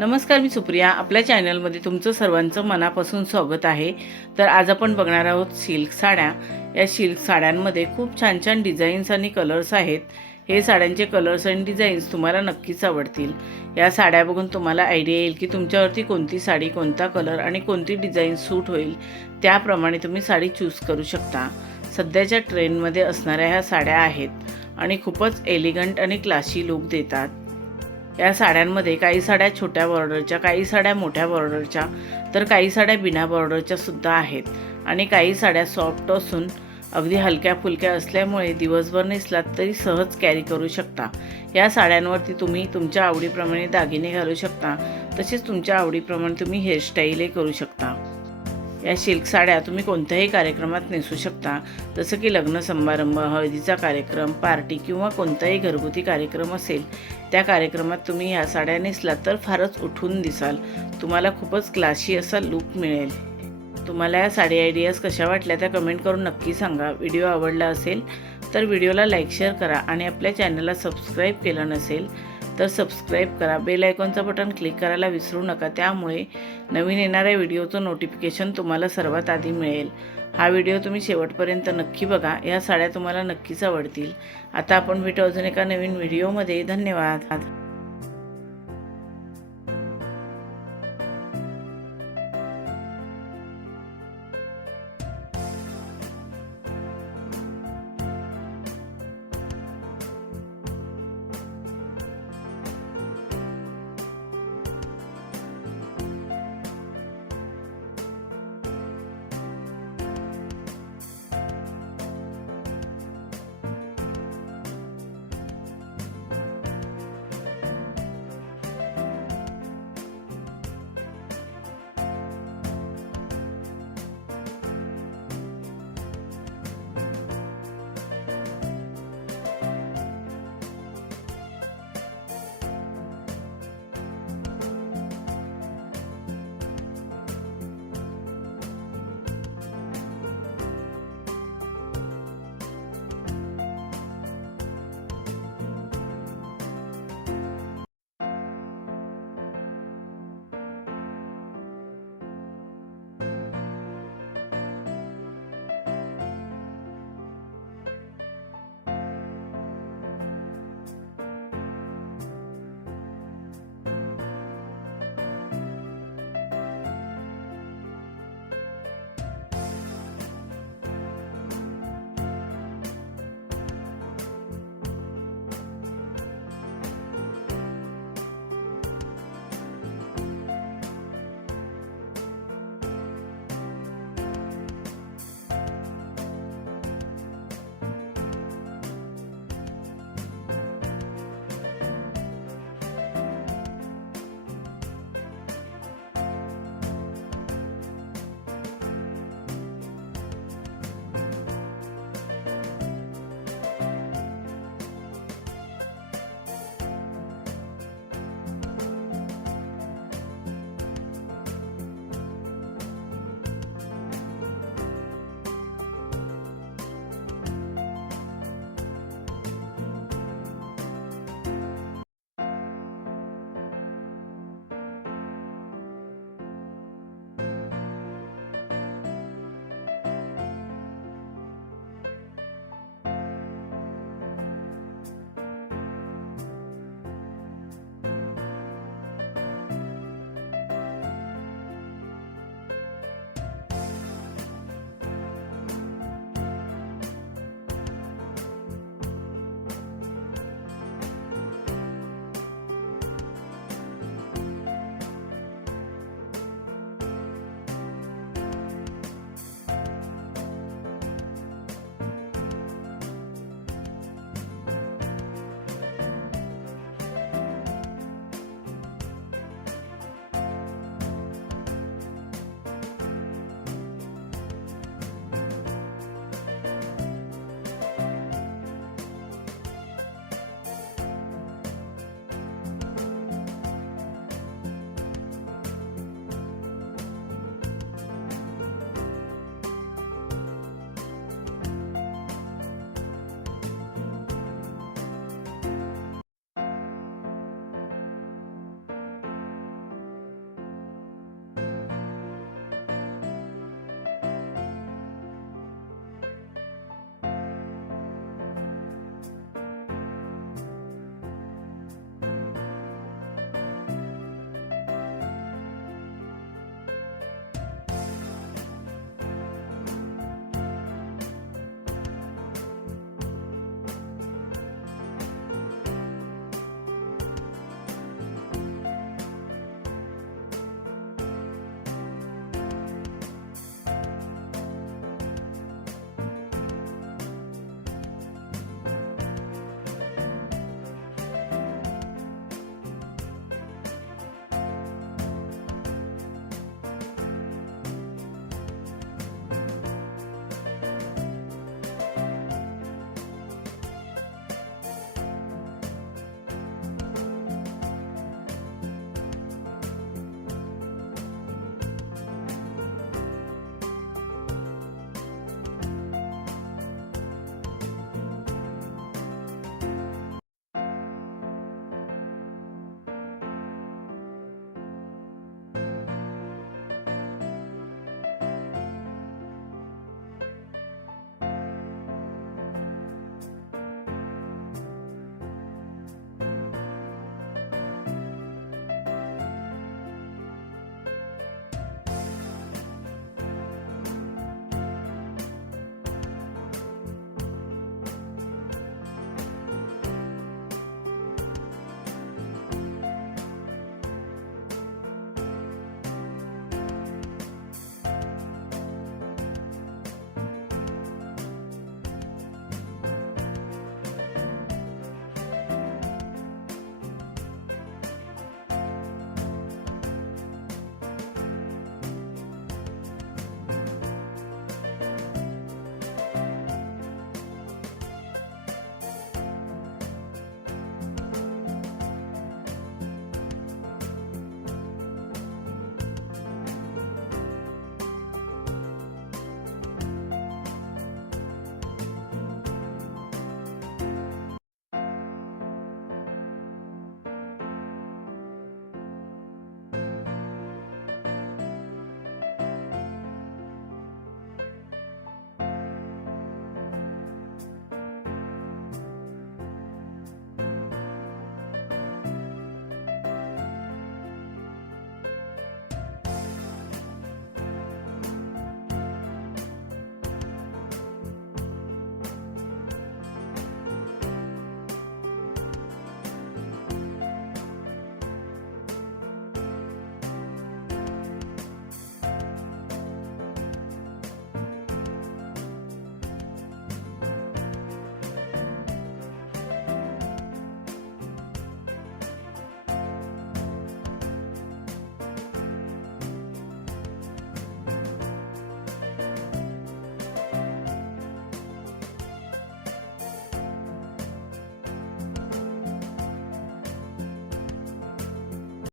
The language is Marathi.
नमस्कार, मी सुप्रिया. आपल्या चॅनलमध्ये तुमचं सर्वांचं मनापासून स्वागत आहे. तर आज आपण बघणार आहोत सिल्क साड्या. या सिल्क साड्यांमध्ये खूप छान छान डिझाईन्स आणि कलर्स आहेत. हे साड्यांचे कलर्स आणि डिझाईन्स तुम्हाला नक्कीच आवडतील. या साड्या बघून तुम्हाला आयडिया येईल की तुमच्यावरती कोणती साडी, कोणता कलर आणि कोणती डिझाईन सूट होईल. त्याप्रमाणे तुम्ही साडी चूज करू शकता. सध्याच्या ट्रेंडमध्ये असणाऱ्या ह्या साड्या आहेत आणि खूपच एलिगंट आणि क्लासी लुक देतात. या साड्यांमध्ये काही साड्या छोट्या बॉर्डरच्या, काही साड्या मोठ्या बॉर्डरच्या, तर काही साड्या बिना बॉर्डरच्या सुद्धा आहेत. आणि काही साड्या सॉफ्ट असून अगदी हलक्या फुलक्या असल्यामुळे दिवसभर नेसलात तरी सहज कॅरी करू शकता. या साड्यांवरती तुम्ही तुमच्या आवडीप्रमाणे दागिने घालू शकता. तसेच तुमच्या आवडीप्रमाणे तुम्ही हेअरस्टाईलही करू शकता. या सिल्क साड्या तुम्ही कोणत्याही कार्यक्रमात नेसू शकता. जसं की लग्न समारंभ, हळदीचा कार्यक्रम, पार्टी किंवा कोणताही घरगुती कार्यक्रम असेल, त्या कार्यक्रमात तुम्ही ह्या साड्या नेसलात तर फारच उठून दिसाल. तुम्हाला खूपच क्लासी असा लूक मिळेल. तुम्हाला या साडी आयडियाज कशा वाटल्या त्या कमेंट करून नक्की सांगा. व्हिडिओ आवडला असेल तर व्हिडिओला लाईक, शेअर करा आणि आपल्या चॅनलला सबस्क्राईब केलं नसेल तर सबस्क्राईब करा. बेल आयकॉनचं बटन क्लिक करायला विसरू नका. त्यामुळे नवीन येणाऱ्या व्हिडिओचं नोटिफिकेशन तुम्हाला सर्वात आधी मिळेल. हा व्हिडिओ तुम्ही शेवटपर्यंत नक्की बघा. या साड्या तुम्हाला नक्कीच आवडतील. आता आपण भेटू अजून एका नवीन व्हिडिओमध्ये. धन्यवाद.